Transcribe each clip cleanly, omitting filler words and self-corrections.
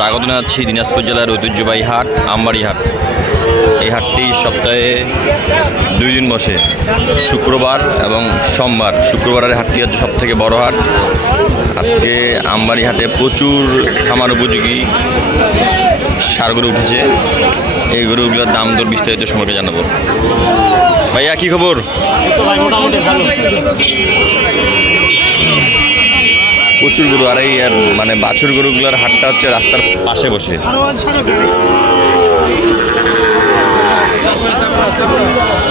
স্বাগত জানাচ্ছি দিনাজপুর জেলার ঐতিহ্যবাহী হাট আমবাড়ি হাট। এই হাটটি সপ্তাহে 2 দিন বসে, শুক্রবার এবং সোমবার। শুক্রবারের হাটটি হচ্ছে সবথেকে বড় হাট। আজকে আমবাড়ি হাটে প্রচুর খামার উপযোগী ষাঁড় গরু উঠেছে। এই গরুগুলোর দাম দর বিস্তারিত সম্পর্কে জানাবো। ভাইয়া কি খবর? প্রচুর গরু, আর এই মানে বাছুর গরুগুলোর হাটটা হচ্ছে রাস্তার পাশে বসে।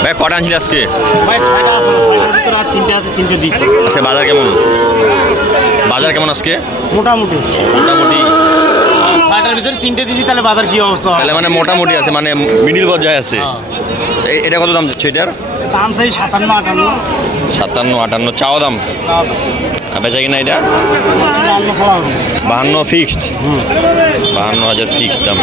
ভাই কটা আনছিল আজকে? আচ্ছা, বাজার কেমন? বাজার কেমন আজকে? মোটামুটি মোটামুটি 6টার ভিতরে 3টে দিছি, তাহলে বাজার কি অবস্থা? তাহলে মানে মোটামুটি আছে, মানে মিডিল পর্যায়ে আছে। এটা কত দাম যাচ্ছে এটার? দাম চাই 57-58। 57-58 চাওয়া দাম। বেচা কিনা এটা 52 ফিক্সড। 52,000 ফিক্সড দাম।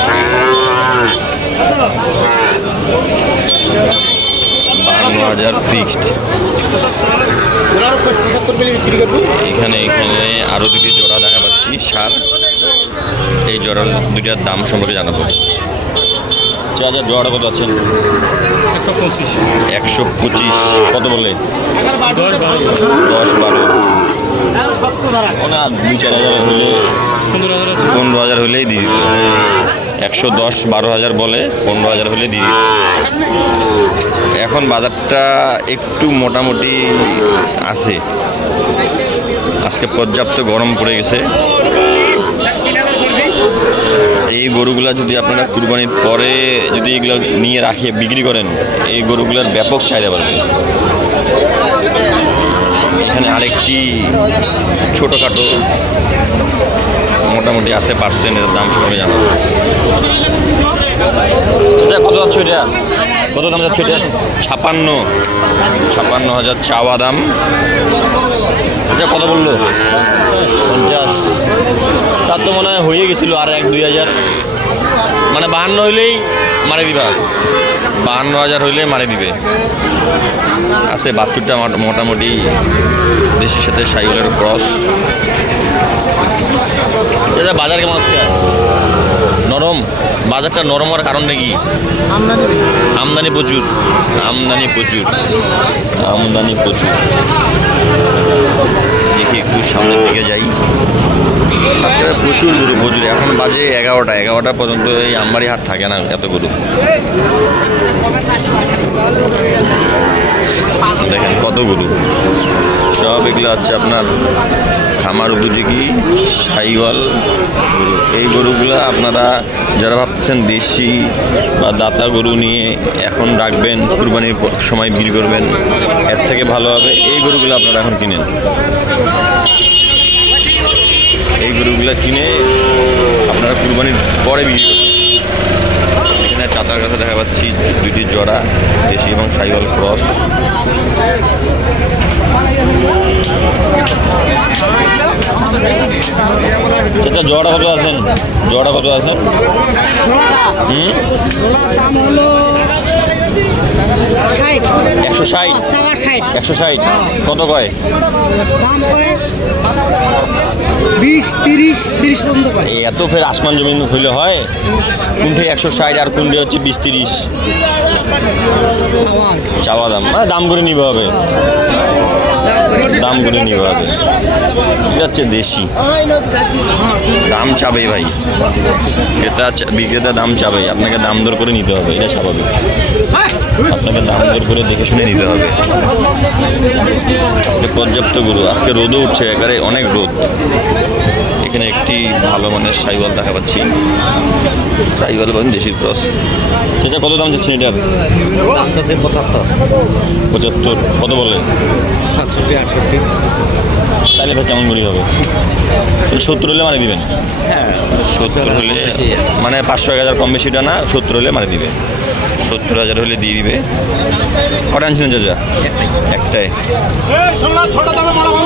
52,000 ফিক্সড। এখানে আরো দুটি জোড়া দেখা পাচ্ছি ষাঁড়। এই জোড়ার দুটার দাম সম্পর্কে জানাবো। জোড়া কত আছেন? 125। কত বলে? 10-12। 2-4,000 হলে 15,000 হলেই দিয়ে দিত। 110-12,000 বলে, 15,000 হলে দিয়ে দিত। এখন বাজারটা একটু মোটামুটি আছে। আজকে পর্যাপ্ত গরম পড়ে গেছে। এই গরুগুলা যদি আপনারা কুরবানির পরে যদি এগুলো নিয়ে রাখিয়ে বিক্রি করেন, এই গরুগুলার ব্যাপক চাহিদা বাড়বে। এখানে আরেকটি ছোটোখাটো মোটামুটি আছে পার্সেন্টের দাম সম্পর্কে জানাবো। কত যাচ্ছে এটা? কত দাম যাচ্ছে এটা? 56,000 চাওয়া দাম। আচ্ছা, কত বললো? 50। তার তো মনে হয় হয়ে গেছিলো আর 1-2,000, মানে 52 হইলেই মারে দিবা। 52,000 হইলেই মারে দিবে। আছে বাছুরটা মোটামুটি দেশের সাথে সাইকেলের ক্রস। বাজার কেমন আজকে? নরম। বাজারটা নরম হওয়ার কারণটা কি? আমদানি প্রচুর। দেখি একটু সামনের দিকে যাই। আজকে প্রচুর গরু, প্রচুর। এখন বাজে 11টা পর্যন্ত এই আমবাড়ি হাট থাকে না, এত গরু। দেখেন কত গরু। সব এগুলো হচ্ছে আপনার খামার উপযোগী শাহিওয়াল গরু। এই গরুগুলো আপনারা যারা ভাবছেন দেশি বা দাতা গরু নিয়ে এখন রাখবেন, কুরবানির সময় বিক্রি করবেন, এর থেকে ভালো হবে এই গরুগুলো আপনারা এখন কিনেন। এই গরুগুলো কিনে আপনারা কুরবানির পরে বিক্রি করবেন। এখানে চাতার কাছে দেখা পাচ্ছি দুটি জোড়া দেশি এবং শাহিওয়াল ক্রস। আচ্ছা, জোড়া কত আছেন? 160। কত কয়? 20-30 পর্যন্ত। এত ফের আসমান জমিন হইলে হয়? কোনটি 160 আর কোনটি হচ্ছে 20-30 চাওয়া দাম? দাম করে নিতে হবে। এটা হচ্ছে দেশি। দাম চাবে ভাই, বিক্রেতা দাম চাবে, আপনাকে দাম দর করে নিতে হবে। এটা স্বাভাবিক, আপনাকে দাম দর করে দেখে শুনে নিতে হবে। আজকে পর্যাপ্ত গরু। আজকে রোদও উঠছে, একেবারে অনেক রোদ। এখানে একটি ভালো মানের শাহিওয়াল দেখা পাচ্ছি। শাহিওয়াল এবং দেশির ক্রস। সেটা কত দাম যাচ্ছে এটার? দাম যাচ্ছে 75। কত বলে? 67-68। তাহলে ভাই কেমন গরু হবে? 70 হলে মারে দিবেন? হ্যাঁ, 70 হলে মানে 500-1000 কম বেশিটা না, 70 হলে মারে দিবে। 70,000 হলে দিয়ে দিবে। কটা আনছিলেন চাচা? একটাই।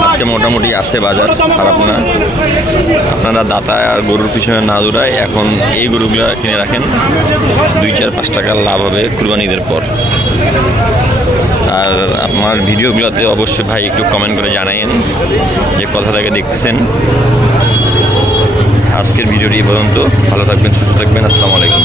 আজকে মোটামুটি আছে বাজার, খারাপ না। আপনারা দাতা আর গরুর পিছনে না দৌড়ায় এখন এই গরুগুলো কিনে রাখেন, 2-4-5 টাকা লাভ হবে কুরবানি ঈদের পর। আর আপনার ভিডিওগুলোতে অবশ্যই ভাই একটু কমেন্ট করে জানাইন যে কোথা থেকে দেখতেছেন। আজকে আজকের ভিডিওটি এই পর্যন্ত। ভালো থাকবেন, সুস্থ থাকবেন। আসসালামু আলাইকুম।